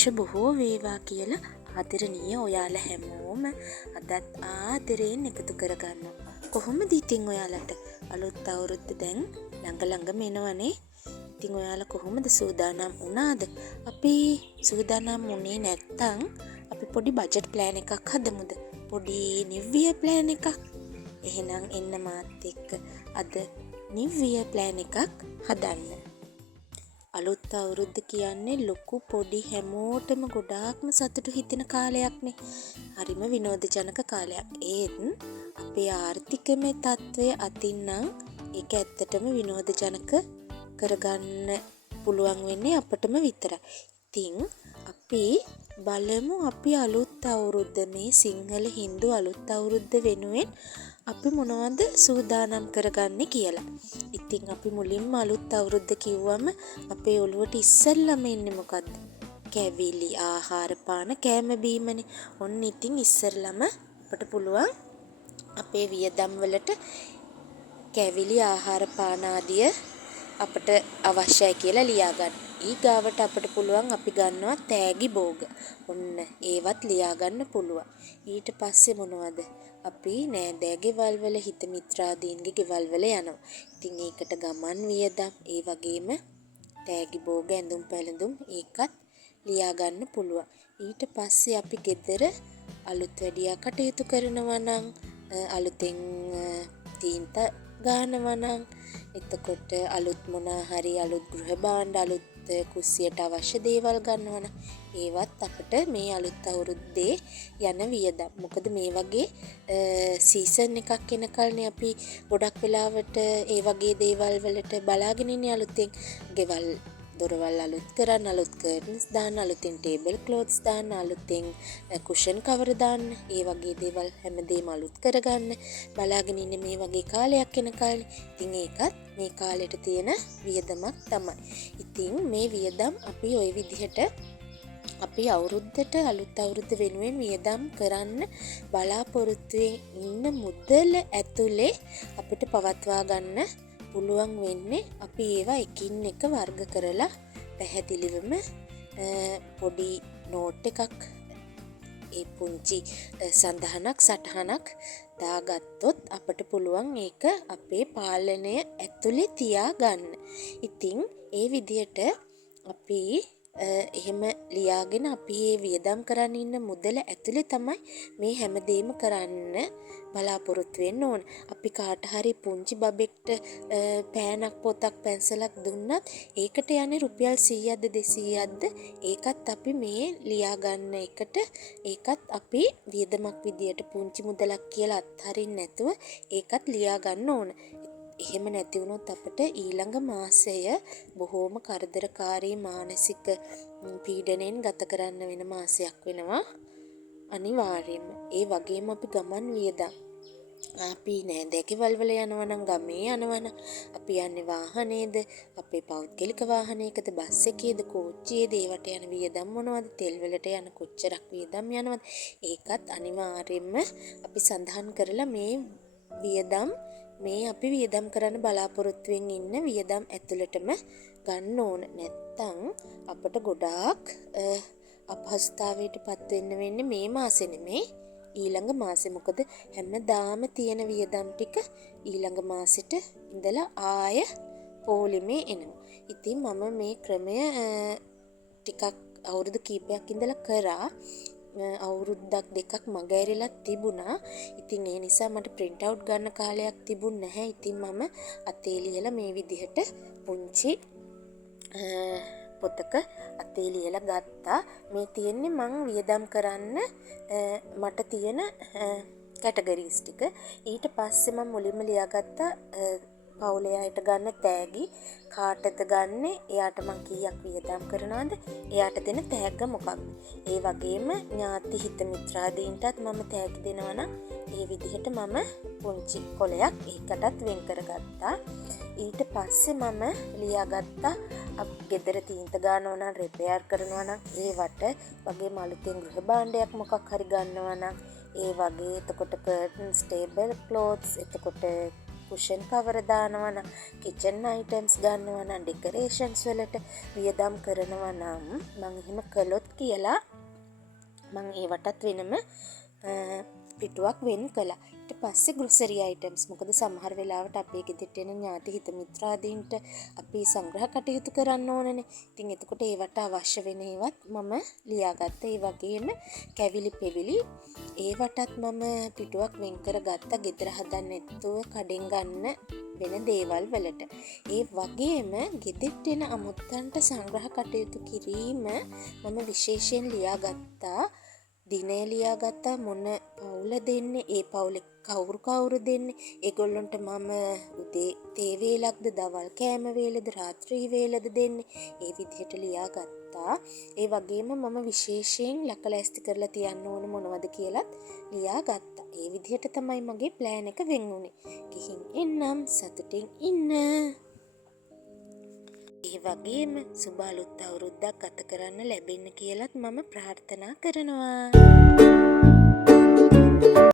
වර්ෂ බොහෝ වේවා කියලා ආදරණීය ඔයාලා හැමෝම අදත් ආදරයෙන් එකතු කරගන්නවා. කොහොමද ඉතින් ඔයාලට අලුත් අවුරුද්ද දැන් ළඟම එනවනේ. ඉතින් ඔයාලා කොහොමද සූදානම් වුණාද? අපි සූදානම් වුණේ නැත්තම් අපි පොඩි බජට් ප්ලෑන් එකක් හදමුද? පොඩි නිව් ඉයර් ප්ලෑන් එකක්. එහෙනම් එන්න මාත් එක්ක අද නිව් ඉයර් ප්ලෑන් එකක් හදන්න. අලුත් අවුරුද්ද කියන්නේ ලොකු පොඩි හැමෝටම ගොඩාක්ම සතුටු හිතෙන කාලයක්නේ. හරිම විනෝදජනක කාලයක්. ඒත් අපේ ආර්ථිකමය තත්ත්වය අතින්නම් ඒක ඇත්තටම විනෝදජනක කරගන්න පුළුවන් වෙන්නේ අපටම විතරයි. ඉතින් අපි බලමු අපි අලුත් අවුරුද්ද මේ සිංහල හින්දු අලුත් අවුරුද්ද වෙනුවෙන් අපි මොනවද සූදානම් කරගන්නේ කියලා. ඉතින් අපි මුලින්ම අලුත් අවුරුද්ද කිව්වම අපේ ඔළුවට ඉස්සෙල්ලම එන්නේ මොකද්ද? කැවිලි, ආහාර පාන, කෑම බීමනේ. ඔන්න ඉතින් ඉස්සෙල්ලම අපට පුළුවන් අපේ වියදම් වලට කැවිලි, ආහාර පාන ආදිය අපට අවශ්‍යයි කියලා ලියා ගන්න. ඊගාවට අපට පුළුවන් අපි ගන්නවා තෑගි භෝග. ඔන්න ඒවත් ලියා ගන්න පුළුවන්. ඊට පස්සේ මොනවද? අපි නෑදෑ ගෙවල් වල හිත මිත්‍රාදීන්ගේ ගෙවල් වල යනවා. ඉතින් ඒකට ගමන් වියදම්, ඒ වගේම තෑගි භෝග, ඇඳුම් පැළඳුම් ඒකත් ලියා ගන්න පුළුවන්. ඊට පස්සේ අපි ගෙදර අලුත් වැඩියා කටයුතු කරනවා නම් අලුතෙන් තීන්ත ගන්නවා නම් එතකොට අලුත් මොනා හරි අලුත් ගෘහ භාණ්ඩ අලුත් කුස්සියට අවශ්‍ය දේවල් ගන්නවා නම් ඒවත් අපිට මේ අලුත් අවුරුද්දේ යන වියදම්. මොකද මේ වගේ සීසන් එකක් එනකල්නේ අපි ගොඩක් වෙලාවට ඒ වගේ දේවල් වලට බලාගෙන ඉන්නේ. අලුතෙන් ගෙවල් දොරවල් අලුත් කරන්න, අලුත් කර්ටන්ස් දාන්න, අලුතෙන් ටේබල් ක්ලෝත්ස් දාන්න, අලුතෙන් කුෂන් කවර් දාන්න, ඒ වගේ දේවල් හැමදේම අලුත් කරගන්න බලාගෙන ඉන්නේ මේ වගේ කාලයක් එනකල්නේ. ඉතින් ඒකත් මේ කාලෙට තියෙන වියදමක් තමයි. ඉතින් මේ වියදම් අපි ওই විදිහට අපි අවුරුද්දට අලුත් අවුරුද්ද වෙනුවෙන් වියදම් කරන්න බලාපොරොත්තුවෙන් ඉන්න මුදල ඇතුලේ අපිට පවත්වා ගන්න පුළුවන් වෙන්නේ අපි ඒවා එකින් එක වර්ග කරලා පැහැදිලිවම පොඩි නෝට් එකක් ඒ පුංචි සඳහනක් සටහනක් දාගත්තොත් අපට පුළුවන් ඒක අපේ පාලනය ඇතුලේ තියාගන්න. ඉතින් ඒ විදිහට අපි එහෙම ලියාගෙන අපි මේ වියදම් කරන්න ඉන්න මුදල ඇතුලේ තමයි මේ හැමදේම කරන්න බලාපොරොත්තු වෙන්න ඕන. අපි කාට හරි පුංචි බබෙක්ට පෑනක් පොතක් පැන්සලක් දුන්නත් ඒකට යන්නේ රුපියල් 100ක්ද 200ක්ද ඒකත් අපි මේ ලියා ගන්න එකට ඒකත් අපි වියදමක් විදියට පුංචි මුදලක් කියලා අත්හරින්න නැතුව ඒකත් ලියා ගන්න ඕන. එහෙම නැති වුණොත් අපිට ඊළඟ මාසය බොහෝම කරදරකාරී මානසික පීඩණයෙන් ගත කරන්න වෙන මාසයක් වෙනවා අනිවාර්යයෙන්ම. ඒ වගේම අපි ගමන් වියදම් අපි නෑදෑ ගෙවල් වල යනවා නම්, ගමේ යනවා නම් අපි යන්නේ වාහනේද, අපේ පෞද්ගලික වාහනයකද, බස් එකේද, කෝච්චියේද, ඒවට යන වියදම් මොනවද, තෙල් වලට යන කොච්චරක් වියදම් යනවද, ඒකත් අනිවාර්යයෙන්ම අපි සඳහන් කරලා මේ වියදම් මේ අපි වියදම් කරන්න බලාපොරොත්තුවෙන් ඉන්න වියදම් ඇතුළටම ගන්න ඕන. නැත්තම් අපට ගොඩාක් අපහසුතාවයට පත් වෙන්න වෙන්නේ මේ මාසෙ නෙමෙයි ඊළඟ මාසෙ. මොකද හැමදාම තියෙන වියදම් ටික ඊළඟ මාසෙට ඉඳලා ආය පොලිමේ එනවා. ඉතින් මම මේ ක්‍රමය ටිකක් අවුරුදු කීපයක් ඉඳලා කරා. අවුරුද්දක් දෙකක් මග ඇරිලා තිබුණා. ඉතින් ඒ නිසා මට print out ගන්න කාලයක් තිබුණ නැහැ. ඉතින් මම අතේ ලියලා මේ විදිහට පුංචි පොතක අතේ ලියලා ගත්තා. මේ තියෙන්නේ මං වියදම් කරන්න මට තියෙන කැටගරිස් ටික. ඊට පස්සේ මම මුලින්ම ලියාගත්තා පවුලේ අයට ගන්න තෑගි කාටද ගන්න, එයාට මං කීයක් වියදම් කරනවද, එයාට දෙන තෑග්ග මොකක්ද. ඒ වගේම ඥාති හිත මිත්‍රාදීන්ටත් මම තෑගි දෙනවා නම් ඒ විදිහට මම පුංචි කොලයක් ඒකටත් වෙන් කරගත්තා. ඊට පස්සේ මම ලියාගත්තා ගෙදර තීන්ත ගන්නවා නම්, රිපෙයාර් කරනවා නම් ඒවට, වගේම අලුතෙන් ගෘහ භාණ්ඩයක් මොකක් හරි ගන්නවා නම් ඒ වගේ, එතකොට කර්ටන්ස්, ටේබල් ක්ලෝත්ස්, එතකොට කුෂන් කවර දානවා නම්, කිචන් අයිටම්ස් ගන්නවා නම්, ඩෙකරේෂන්ස් වලට වියදම් කරනවා නම් මං එහෙම කළොත් කියලා මං ඒවටත් වෙනම පිටුවක් වෙන් කළා. ඊට පස්සේ ග්‍රොසරි අයිටම්ස්, මොකද සමහර වෙලාවට අපේ ගෙදරට එන ඥාති හිත මිත්‍රාදීන්ට අපි සංග්‍රහ කටයුතු කරන්න ඕනනේ. ඉතින් එතකොට ඒවට අවශ්‍ය වෙන ඒවත් මම ලියාගත්තා. ඒ වගේම කැවිලි පෙවිලි ඒවටත් මම පිටුවක් වෙන් කරගත්තා. ගෙදර හදන්න නැතුව කඩෙන් ගන්න වෙන දේවල් වලට. ඒ වගේම ගෙදරට එන අමුත්තන්ට සංග්‍රහ කටයුතු කිරීම මම විශේෂයෙන් ලියාගත්තා. දිනය ලියාගත්තා, මොන පවුල දෙන්නේ, ඒ පවුලේ කවුරු දෙන්නේ, ඒගොල්ලන්ට මම උදේ තේ වේලක්ද, දවල් කෑම වේලද, රාත්‍රී වේලද දෙන්නේ, ඒ විදිහට ලියාගත්තා. ඒ වගේම මම විශේෂයෙන් ලකලැස්ති කරලා තියන්න ඕන මොනවද කියලත් ලියාගත්තා. ඒ විදිහට තමයි මගේ ප්ලෑන් එක වෙන් වුනේ. ගිහින් එන්නම්, සතුටින් ඉන්න. ඒ වගේම සුබ අලුත් අවුරුද්දක් ගත කරන්න ලැබෙන්න කියලත් මම ප්‍රාර්ථනා කරනවා.